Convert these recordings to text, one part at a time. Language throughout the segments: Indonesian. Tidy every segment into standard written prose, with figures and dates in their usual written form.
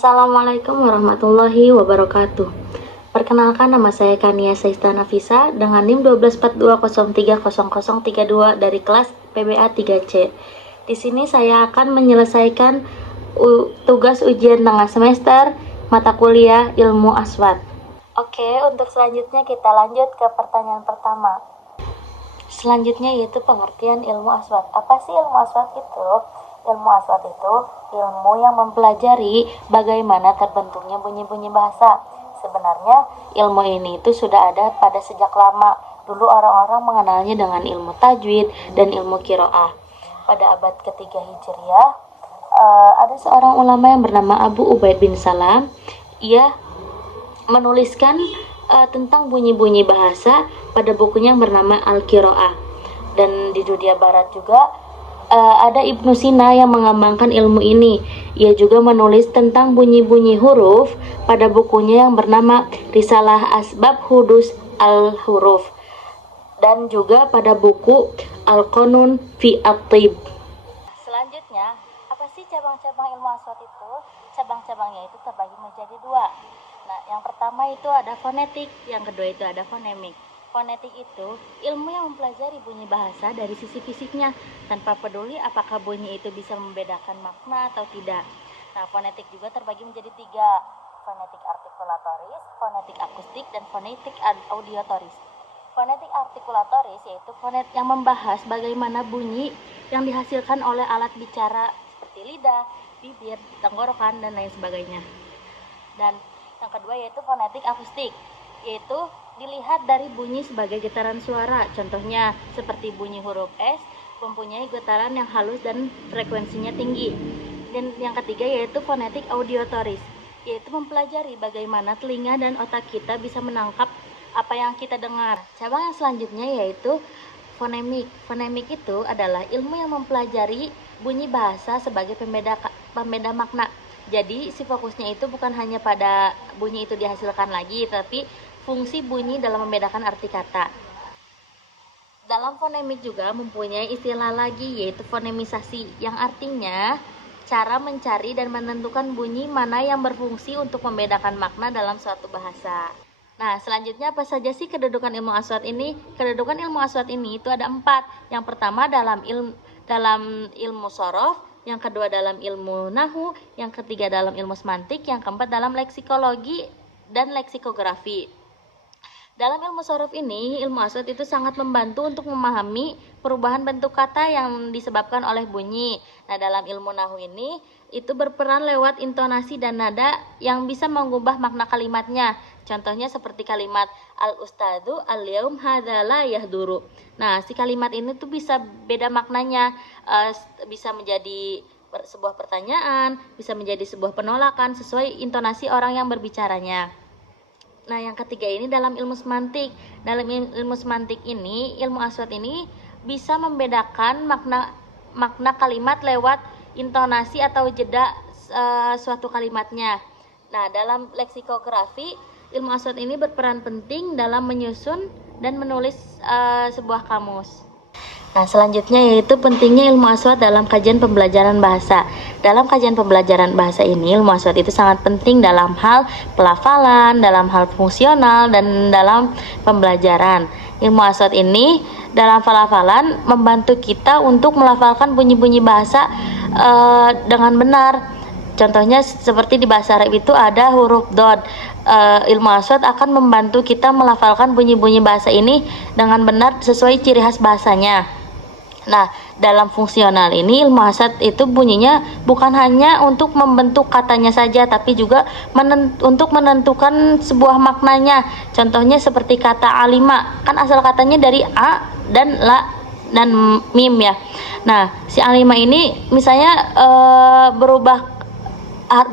Assalamualaikum warahmatullahi wabarakatuh. Perkenalkan, nama saya Kania Saista Nafisa dengan NIM 1242030032 dari kelas PBA 3C. Di sini saya akan menyelesaikan tugas ujian tengah semester mata kuliah Ilmu Aswad. Oke, untuk selanjutnya kita lanjut ke pertanyaan pertama. Selanjutnya yaitu pengertian ilmu aswad. Apa sih ilmu aswad itu? Ilmu aswad itu ilmu yang mempelajari bagaimana terbentuknya bunyi-bunyi bahasa. Sebenarnya ilmu ini itu sudah ada pada sejak lama. Dulu orang-orang mengenalnya dengan ilmu tajwid dan ilmu qiraah. Pada abad ketiga Hijriah, ada seorang ulama yang bernama Abu Ubaid bin Salam. Ia menuliskan tentang bunyi-bunyi bahasa pada bukunya yang bernama Al-Qiraah. Dan di dunia barat juga ada Ibnu Sina yang mengembangkan ilmu ini. Ia juga menulis tentang bunyi-bunyi huruf pada bukunya yang bernama Risalah Asbab Hudus Al-Huruf, dan juga pada buku Al-Qanun fi At-Tib. Selanjutnya, apa sih cabang-cabang ilmu aswad itu? Cabang-cabangnya itu terbagi menjadi dua. Nah, yang pertama itu ada fonetik, yang kedua itu ada fonemik. Fonetik itu ilmu yang mempelajari bunyi bahasa dari sisi fisiknya, tanpa peduli apakah bunyi itu bisa membedakan makna atau tidak. Nah, fonetik juga terbagi menjadi tiga: fonetik artikulatoris, fonetik akustik, dan fonetik audiotoris. Fonetik artikulatoris yaitu fonet yang membahas bagaimana bunyi yang dihasilkan oleh alat bicara seperti lidah, bibir, tenggorokan, dan lain sebagainya. Dan yang kedua yaitu fonetik akustik, yaitu dilihat dari bunyi sebagai getaran suara. Contohnya seperti bunyi huruf S mempunyai getaran yang halus dan frekuensinya tinggi. Dan yang ketiga yaitu fonetik audiotoris, yaitu mempelajari bagaimana telinga dan otak kita bisa menangkap apa yang kita dengar. Cabang yang selanjutnya yaitu fonemik. Fonemik itu adalah ilmu yang mempelajari bunyi bahasa sebagai pembeda makna. Jadi si fokusnya itu bukan hanya pada bunyi itu dihasilkan lagi, tapi fungsi bunyi dalam membedakan arti kata. Dalam fonemik juga mempunyai istilah lagi, yaitu fonemisasi, yang artinya cara mencari dan menentukan bunyi mana yang berfungsi untuk membedakan makna dalam suatu bahasa. Nah, selanjutnya apa saja sih kedudukan ilmu aswad ini? Kedudukan ilmu aswad ini itu ada 4. Yang pertama dalam ilmu sorof, yang kedua dalam ilmu nahu, yang ketiga dalam ilmu semantik, yang keempat dalam leksikologi dan leksikografi. Dalam ilmu sorof ini, ilmu aswad itu sangat membantu untuk memahami perubahan bentuk kata yang disebabkan oleh bunyi. Nah, dalam ilmu nahu ini, itu berperan lewat intonasi dan nada yang bisa mengubah makna kalimatnya. Contohnya seperti kalimat al-ustadu al-yaum hadza la yahduru. Nah, si kalimat ini tuh bisa beda maknanya, bisa menjadi sebuah pertanyaan, bisa menjadi sebuah penolakan sesuai intonasi orang yang berbicaranya. Nah, yang ketiga ini dalam ilmu semantik. Dalam ilmu semantik ini, ilmu aswad ini bisa membedakan makna kalimat lewat intonasi atau jeda suatu kalimatnya. Nah, dalam leksikografi, ilmu aswad ini berperan penting dalam menyusun dan menulis sebuah kamus. Nah, selanjutnya yaitu pentingnya ilmu aswad dalam kajian pembelajaran bahasa. Dalam kajian pembelajaran bahasa ini, ilmu aswad itu sangat penting dalam hal pelafalan, dalam hal fungsional, dan dalam pembelajaran. Ilmu aswad ini dalam pelafalan membantu kita untuk melafalkan bunyi-bunyi bahasa dengan benar. Contohnya seperti di bahasa Arab itu ada huruf dod. Ilmu aswad akan membantu kita melafalkan bunyi-bunyi bahasa ini dengan benar sesuai ciri khas bahasanya. Nah, dalam fungsional ini ilmu aswad itu bunyinya bukan hanya untuk membentuk katanya saja, tapi juga untuk menentukan sebuah maknanya. Contohnya seperti kata alima, kan asal katanya dari a dan la dan mim ya. Nah, si alima ini misalnya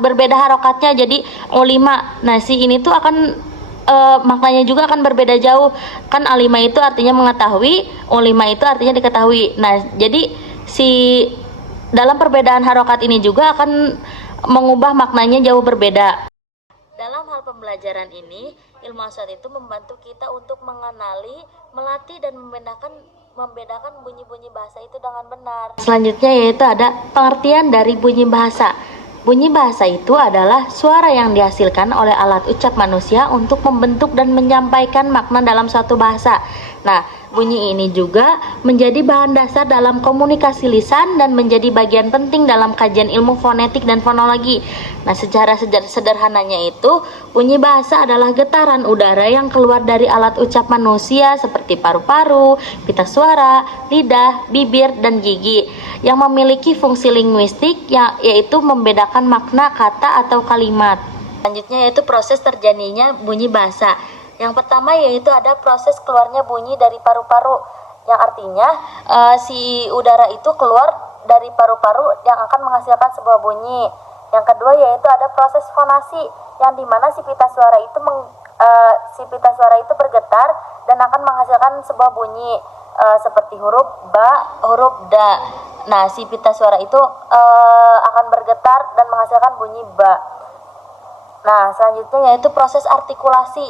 berbeda harokatnya jadi ulima. Nah, si ini tuh akan maknanya juga akan berbeda jauh. Kan alima itu artinya mengetahui, ulima itu artinya diketahui. Nah, jadi si dalam perbedaan harokat ini juga akan mengubah maknanya jauh berbeda. Dalam hal pembelajaran ini, ilmu aswad itu membantu kita untuk mengenali, melatih, dan membedakan bunyi-bunyi bahasa itu dengan benar. Selanjutnya yaitu ada pengertian dari bunyi bahasa. Bunyi bahasa itu adalah suara yang dihasilkan oleh alat ucap manusia untuk membentuk dan menyampaikan makna dalam suatu bahasa. Nah, bunyi ini juga menjadi bahan dasar dalam komunikasi lisan dan menjadi bagian penting dalam kajian ilmu fonetik dan fonologi. Nah, secara sederhananya itu, bunyi bahasa adalah getaran udara yang keluar dari alat ucap manusia seperti paru-paru, pita suara, lidah, bibir, dan gigi yang memiliki fungsi linguistik yaitu membedakan makna kata atau kalimat. Selanjutnya yaitu proses terjadinya bunyi bahasa. Yang pertama yaitu ada proses keluarnya bunyi dari paru-paru, yang artinya si udara itu keluar dari paru-paru yang akan menghasilkan sebuah bunyi. Yang kedua yaitu ada proses fonasi, yang dimana si pita suara itu bergetar dan akan menghasilkan sebuah bunyi seperti huruf ba, huruf da. Nah, si pita suara itu akan bergetar dan menghasilkan bunyi ba. Nah, selanjutnya yaitu proses artikulasi,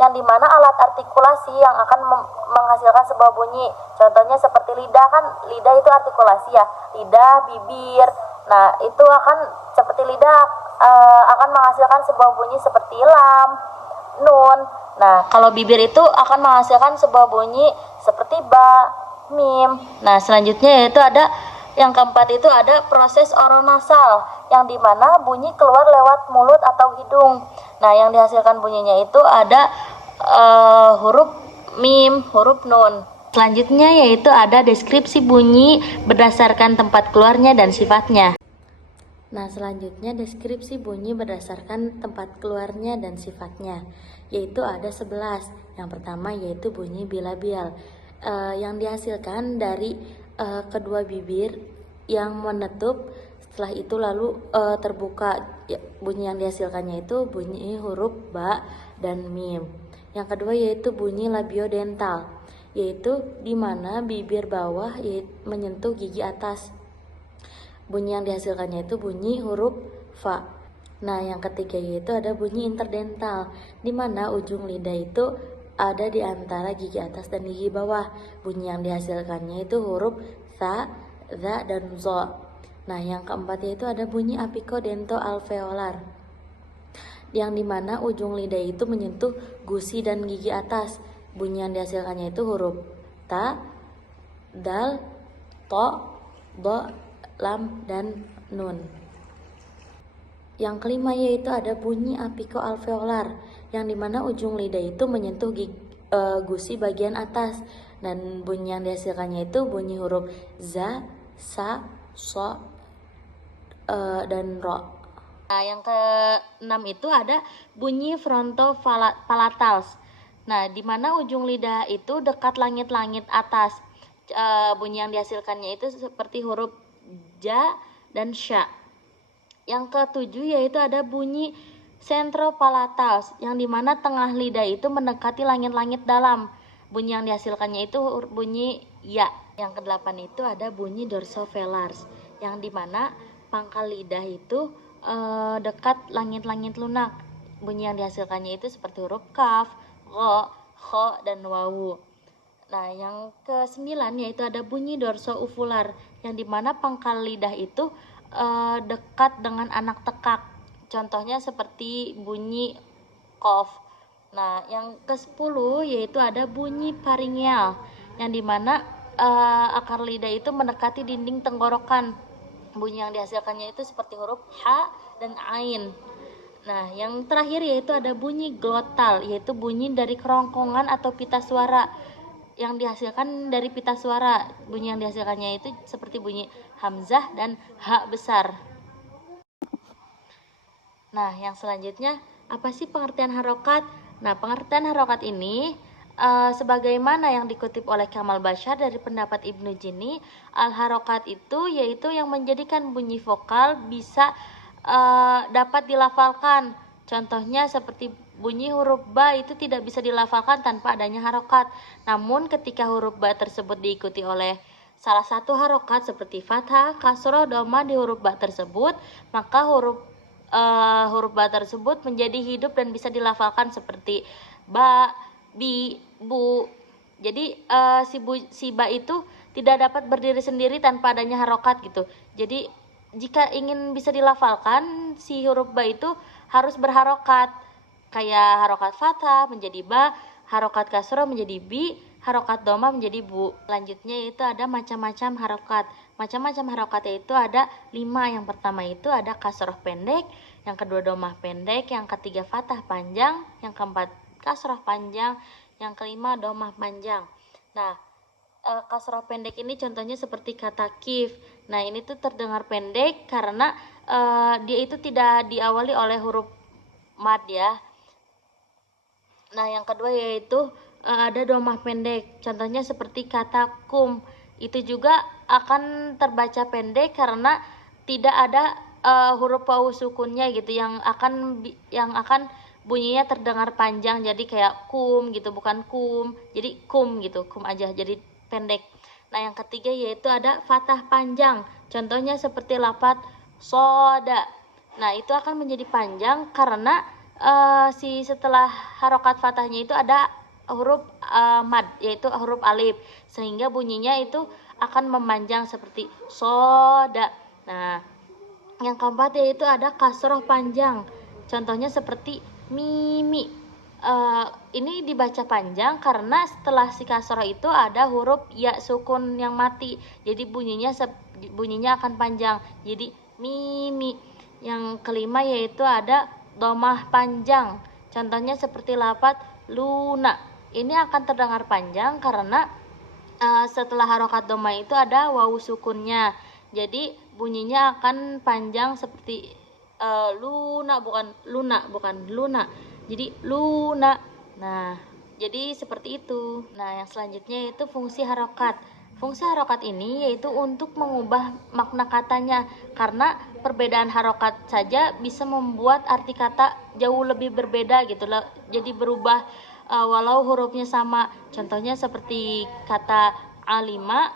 yang dimana alat artikulasi yang akan menghasilkan sebuah bunyi. Contohnya seperti lidah, kan lidah itu artikulasi ya, lidah, bibir. Nah, itu akan seperti lidah akan menghasilkan sebuah bunyi seperti lam, nun. Nah, kalau bibir itu akan menghasilkan sebuah bunyi seperti ba, mim. Nah, selanjutnya yaitu ada yang keempat itu ada proses oronasal, yang dimana bunyi keluar lewat mulut atau hidung. Nah, yang dihasilkan bunyinya itu ada huruf mim, huruf nun. Selanjutnya yaitu ada deskripsi bunyi berdasarkan tempat keluarnya dan sifatnya. Nah, selanjutnya deskripsi bunyi berdasarkan tempat keluarnya dan sifatnya, yaitu ada 11. Yang pertama yaitu bunyi bilabial, yang dihasilkan dari kedua bibir yang menutup, setelah itu lalu terbuka. Bunyi yang dihasilkannya itu bunyi huruf ba dan mim. Yang kedua yaitu bunyi labiodental, yaitu di mana bibir bawah menyentuh gigi atas. Bunyi yang dihasilkannya itu bunyi huruf fa. Nah, yang ketiga yaitu ada bunyi interdental, di mana ujung lidah itu ada di antara gigi atas dan gigi bawah. Bunyi yang dihasilkannya itu huruf sa, za, dan zo. Nah, yang keempat yaitu ada bunyi apicodentoalveolar, yang dimana ujung lidah itu menyentuh gusi dan gigi atas. Bunyi yang dihasilkannya itu huruf ta, dal, to, do, lam, dan nun. Yang kelima yaitu ada bunyi apicoalveolar, yang dimana ujung lidah itu menyentuh gusi bagian atas. Dan bunyi yang dihasilkannya itu bunyi huruf za, sa, so, dan ro. Nah, yang keenam itu ada bunyi frontopalatals. Nah, di mana ujung lidah itu dekat langit-langit atas. Bunyi yang dihasilkannya itu seperti huruf ja dan sya. Yang ketujuh yaitu ada bunyi centropalatals, yang dimana tengah lidah itu mendekati langit-langit dalam. Bunyi yang dihasilkannya itu bunyi ya. Yang kedelapan itu ada bunyi dorsovelars, yang dimana pangkal lidah itu dekat langit-langit lunak. Bunyi yang dihasilkannya itu seperti huruf kaf, ro, kho, dan wawu. Nah, yang kesembilan yaitu ada bunyi dorsouvular, yang dimana pangkal lidah itu dekat dengan anak tekak. Contohnya seperti bunyi kof. Nah, yang ke-10 yaitu ada bunyi pharyngeal, yang dimana akar lidah itu mendekati dinding tenggorokan. Bunyi yang dihasilkannya itu seperti huruf ha dan ain. Nah, yang terakhir yaitu ada bunyi glotal, yaitu bunyi dari kerongkongan atau pita suara, yang dihasilkan dari pita suara. Bunyi yang dihasilkannya itu seperti bunyi hamzah dan ha besar. Nah, yang selanjutnya, apa sih pengertian harokat? Nah, pengertian harokat ini sebagaimana yang dikutip oleh Kamal Bashar dari pendapat Ibnu Jini, al-harokat itu yaitu yang menjadikan bunyi vokal bisa dapat dilafalkan. Contohnya seperti bunyi huruf ba itu tidak bisa dilafalkan tanpa adanya harokat. Namun ketika huruf ba tersebut diikuti oleh salah satu harokat seperti fathah, kasroh, dhamma di huruf ba tersebut, maka huruf ba tersebut menjadi hidup dan bisa dilafalkan seperti ba, bi, bu. Jadi si ba itu tidak dapat berdiri sendiri tanpa adanya harokat gitu. Jadi jika ingin bisa dilafalkan, si huruf ba itu harus berharokat. Kayak harokat fathah menjadi ba, harokat kasroh menjadi bi, harokat doma menjadi bu. Selanjutnya itu ada macam-macam harokat. Macam-macam harokat itu ada 5. Yang pertama itu ada kasroh pendek, yang kedua domah pendek, yang ketiga fathah panjang, yang keempat kasroh panjang, yang kelima domah panjang. Nah, kasroh pendek ini contohnya seperti kata kif. Nah, ini tuh terdengar pendek karena dia itu tidak diawali oleh huruf mad ya. Nah, yang kedua yaitu ada domah pendek. Contohnya seperti kata kum. Itu juga akan terbaca pendek karena tidak ada huruf wawu sukunnya gitu yang akan bunyinya terdengar panjang, jadi kayak kum gitu, bukan kum. Jadi kum gitu, kum aja jadi pendek. Nah, yang ketiga yaitu ada fathah panjang. Contohnya seperti lafaz soda. Nah, itu akan menjadi panjang karena si setelah harokat fathahnya itu ada huruf mad, yaitu huruf alif, sehingga bunyinya itu akan memanjang seperti soda. Nah, yang keempat yaitu ada kasroh panjang. Contohnya seperti mimi. Ini dibaca panjang karena setelah si kasroh itu ada huruf ya sukun yang mati. Jadi bunyinya akan panjang. Jadi mimi. Yang kelima yaitu ada domah panjang. Contohnya seperti lafaz luna. Ini akan terdengar panjang karena setelah harokat doma itu ada wawu sukunnya. Jadi bunyinya akan panjang seperti luna, bukan luna. Jadi luna. Nah, jadi seperti itu. Nah, yang selanjutnya yaitu fungsi harokat. Fungsi harokat ini yaitu untuk mengubah makna katanya, karena perbedaan harokat saja bisa membuat arti kata jauh lebih berbeda gitu loh. Jadi berubah walau hurufnya sama. Contohnya seperti kata alima,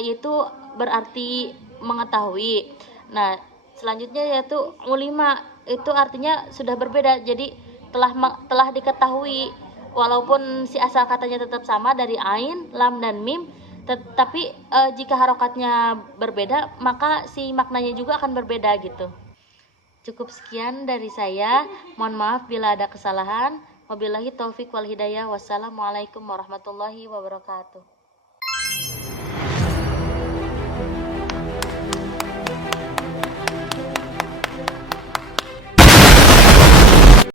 yaitu berarti mengetahui. Nah, selanjutnya yaitu ulima, itu artinya sudah berbeda, jadi telah diketahui, walaupun si asal katanya tetap sama dari ain, lam dan mim, tapi jika harokatnya berbeda maka si maknanya juga akan berbeda gitu. Cukup sekian dari saya, mohon maaf bila ada kesalahan. Wabillahi taufik wal hidayah. Wassalamualaikum warahmatullahi wabarakatuh.